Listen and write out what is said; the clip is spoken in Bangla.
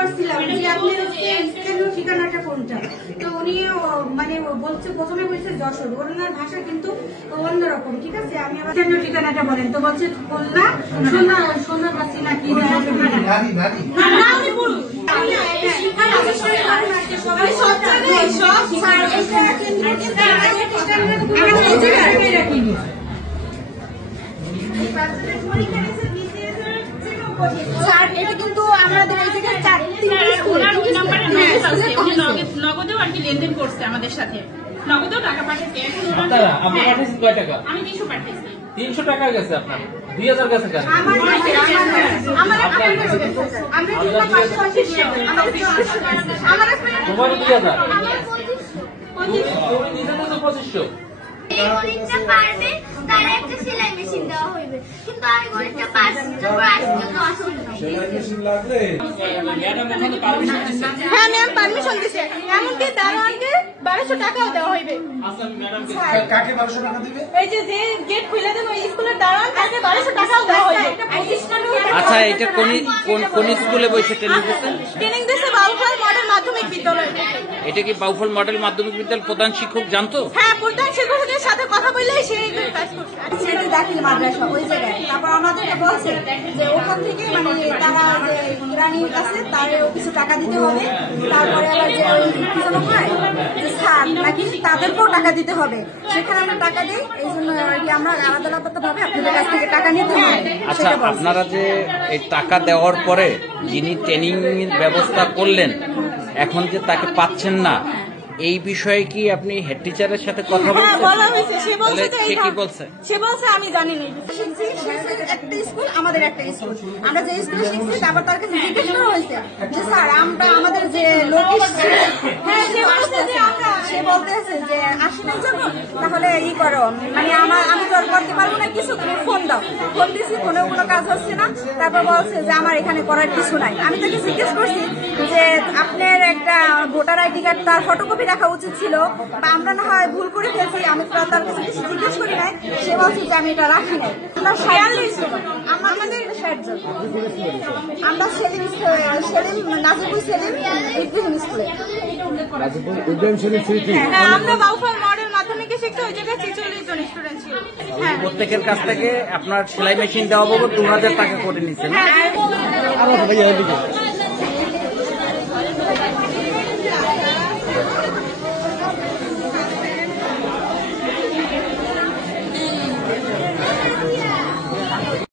করছিলাম যে আপনি স্থানীয় ঠিকানাটা কোনটা, তো উনি মানে বলছে, প্রথমে বলছে যশোর, ওনার ভাষা কিন্তু অন্যরকম, ঠিক আছে। আমি আবার স্থানীয় ঠিকানাটা বলেন, তো বলছে খুলনা সোনাগাছি নাকি স্যার, এটা কিন্তু আমাদের এই জায়গায় নগদেও আর কি লেনদেন করছে আমাদের সাথে, নগদেও টাকা পাঠিয়েছে। আপনি পাঠিয়েছেন কয় টাকা? আমি 300 পাঠিয়েছি। 300 টাকা গেছে আপনার, 2000 গেছে কেন? তোমার 2000, তুমি নিজে তো 2500। এই গরিবটা পারবে, তার একটা সেলাই মেশিন দেওয়া হইবে, কিন্তু আমি গরিবটা পারছি না, তারপর আজকে তো অসুবিধা। সেলাই মেশিন লাগলে হ্যাঁ ম্যাম, পারমিশন দিছে, এমনকি দারোয়ানকে 1200 টাকাও দেওয়া হইবে। কাকে 1200 টাকা দিবে? এই যে গেট খুলে দেন ওই স্কুলের দারোয়ান, তাকে 1200 টাকাও দেওয়া হইবে। আচ্ছা, এটা কোন স্কুলে বসে ট্রেনিং দিচ্ছেন? ট্রেনিং দিছে বাউফল মডেল মাধ্যমিক বিদ্যালয়। এটা কি বাউফল মডেল মাধ্যমিক বিদ্যালয়ের প্রধান শিক্ষক জানতো? হ্যাঁ, প্রধান শিক্ষকের সাথে কথা বললেই সে কাজ করছে। ছেলে দাখিল মাদ্রাসা ওই জায়গায়, তারপর আমাদেরকে বলছে যে ওখান থেকে মানে তারা যে রানীর কাছে তারও কিছু টাকা দিতে হবে, তারপরে আবার যে ওই কি যেন হয় যে স্যার নাকি তাদেরকেও টাকা দিতে হবে, সেখানে আমরা টাকা দিই। এই জন্য আর কি আমরা আলাদা আলাদা ভাবে আপনাদের কাছ থেকে টাকা নিতে হবে। আচ্ছা, আপনারা যে এই টাকা দেওয়ার পরে যিনি ট্রেনিং এর ব্যবস্থা করলেন, এখন যে তাকে পাচ্ছেন না, এই বিষয়ে কি আপনি হেড টিচারের সাথে কথা হ্যাঁ, বলছেন? বলা হয়েছে, সে বলছে যে সে কি বলছে? সে বলছে আমি জানি না। একটা স্কুল আমাদের একটা স্কুল, আমরা যে স্কুলে শিখছি, তারপর তার কাছে জিজ্ঞেস করা হয়েছে যে স্যার আমরা আমাদের যে লোক এসছে, হ্যাঁ সে বলছে যে সে বলতেছে যে আসিনের জন্য তাহলে ই করো, মানে আমি তো আর করতে পারবো না কিছু, তুমি ফোন দাও। ফোন দিছি, ফোনেও কোনো কাজ হচ্ছে না। তারপর বলছে যে আমার এখানে করার কিছু নাই। আমি তাকে জিজ্ঞেস করছি যে আপনার একটা ভোটার আইডি কার্ড তার ফটোকপি রাখা উচিত ছিল, বা আমরা না হয় ভুল করে ফেলছি, আমি তো তার কাছে কিছু জিজ্ঞেস করি নাই। সে বলছে যে আমি এটা রাখি নাই। আমরা 46 জন, আমাদের 60 জন, আমরা সেলিম নাজিবুল সেলিম ইব্রাহিম স্কুলে। হ্যাঁ, আমরা বাউফল মডেল মাধ্যমিকে শিখতে ওই জায়গায় 46 জন স্টুডেন্ট ছিল। হ্যাঁ, প্রত্যেকের কাছ থেকে আপনার সেলাই মেশিন দেওয়া বাবদ 2000 টাকা করে নিচ্ছেন। হ্যাঁ।